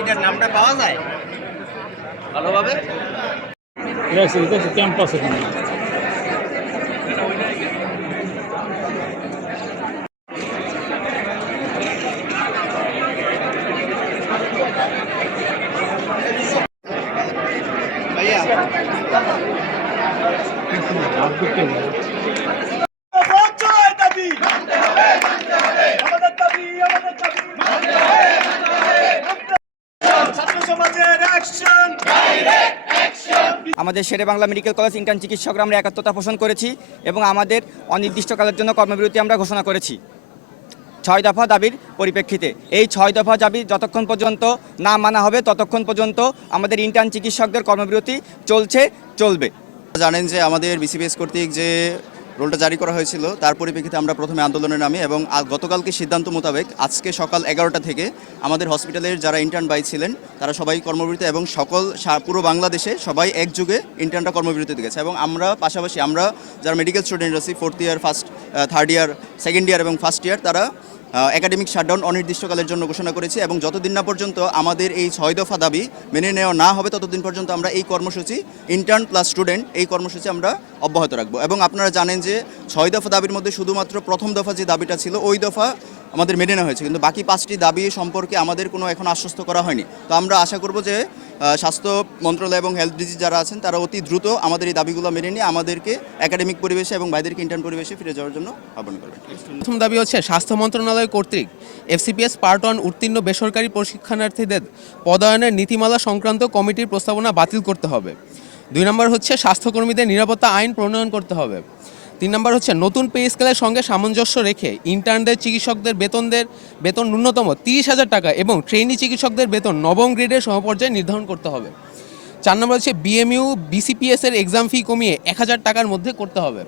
এটার নামটা পাওয়া যায় ভালোভাবে ক্যাম্পাস আমাদের শেরে বাংলা মেডিকেল কলেজ ইন্টার্ন চিকিৎসকরা আমরা একাত্মতা পোষণ করেছি এবং আমাদের অনির্দিষ্টকালের জন্য কর্মবিরতি আমরা ঘোষণা করেছি 6 দফা দাবির পরিপ্রেক্ষিতে। এই 6 দফা দাবি যতক্ষণ পর্যন্ত না মানা হবে ততক্ষণ পর্যন্ত আমাদের ইন্টার্ন চিকিৎসকদের কর্মবিরতি চলবে। জানেন যে আমাদের বিসিবিএস কর্তৃক যে রোলটা জারি করা হয়েছিল তার পরিপ্রেক্ষিতে আমরা প্রথমে আন্দোলনে নামি এবং গতকালকে সিদ্ধান্ত মোতাবেক আজকে সকাল 11টা থেকে আমাদের হসপিটালের যারা ইন্টার্ন ভাই ছিলেন তারা সবাই কর্মবিরতি এবং পুরো বাংলাদেশে সবাই একযুগে ইন্টার্নরা কর্মবিরতিতে গেছে এবং আমরা পাশাপাশি আমরা যারা মেডিকেল স্টুডেন্ট আছি 4th year third year second year এবং ফার্স্ট ইয়ার তারা একাডেমিক শাটডাউন অনির্দিষ্টকালের জন্য ঘোষণা করেছি এবং যতদিন না পর্যন্ত আমাদের এই 6 দফা দাবি মেনে নেওয়া না হবে ততদিন পর্যন্ত আমরা এই কর্মসূচি ইন্টার্ন প্লাস স্টুডেন্ট এই কর্মসূচি আমরা অব্যাহত রাখবো। এবং আপনারা জানেন যে 6 দফা দাবির মধ্যে শুধুমাত্র প্রথম দফা যে দাবিটা ছিল ওই দফা আমাদের মেনে নেওয়া হয়েছে, কিন্তু বাকি 5টি দাবি সম্পর্কে আমাদের কোনো এখন আশ্বস্ত করা হয়নি। তো আমরা আশা করব যে স্বাস্থ্য মন্ত্রণালয় এবং হেলথ ডিজি যারা আছেন তারা অতি দ্রুত আমাদের এই দাবিগুলো মেনে নিয়ে আমাদেরকে একাডেমিক পরিবেশে এবং ভাইদেরকে ইন্টার্ন পরিবেশে ফিরে যাওয়ার জন্য আহ্বান করবেন। প্রথম দাবি হচ্ছে স্বাস্থ্য মন্ত্রণালয় কর্তৃক FCPS পার্ট 1 উত্তীর্ণ বেসরকারি প্রশিক্ষণার্থীদের পদায়নের নীতিমালা সংক্রান্ত কমিটির প্রস্তাবনা বাতিল করতে হবে। 2 নম্বর হচ্ছে স্বাস্থ্যকর্মীদের নিরাপত্তা আইন প্রণয়ন করতে হবে। 3 নম্বর হচ্ছে নতুন পে স্কেলের সঙ্গে সামঞ্জস্য রেখে ইন্টার্নদের চিকিৎসকদের বেতন ন্যূনতম 30,000 টাকা এবং ট্রেনি চিকিৎসকদের বেতন নবম গ্রেডের সমপর্যায়ে নির্ধারণ করতে হবে। 4 নম্বর হচ্ছে BMU BCPS এর এক্সাম ফি কমিয়ে 1000 টাকার মধ্যে করতে হবে।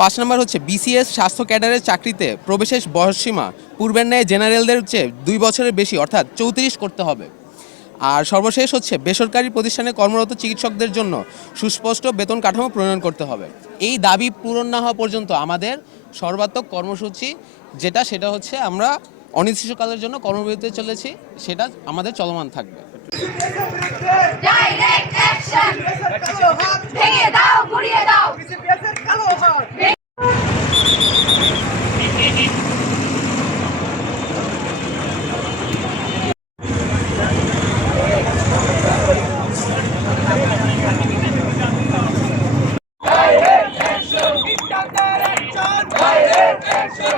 5 নম্বর হচ্ছে BCS স্বাস্থ্য ক্যাডারের চাকরিতে প্রবেশের বয়সসীমা পূর্বের ন্যায় জেনারেলদের চেয়ে 2 বছরের বেশি অর্থাৎ 34 করতে হবে। আর সর্বশেষ হচ্ছে বেসরকারি প্রতিষ্ঠানে কর্মরত চিকিৎসকদের জন্য সুস্পষ্ট বেতন কাঠামো প্রণয়ন করতে হবে। এই দাবি পূরণ না হওয়া পর্যন্ত আমাদের সর্বাত্মক কর্মসূচি সেটা হচ্ছে আমরা অনির্দিষ্টকালের জন্য কর্মবিরতিতে চলেছি, সেটা আমাদের চলমান থাকবে। ডাইরেক্ট অ্যাকশন ভেঙে দাও গুড়িয়ে দাও Direct action!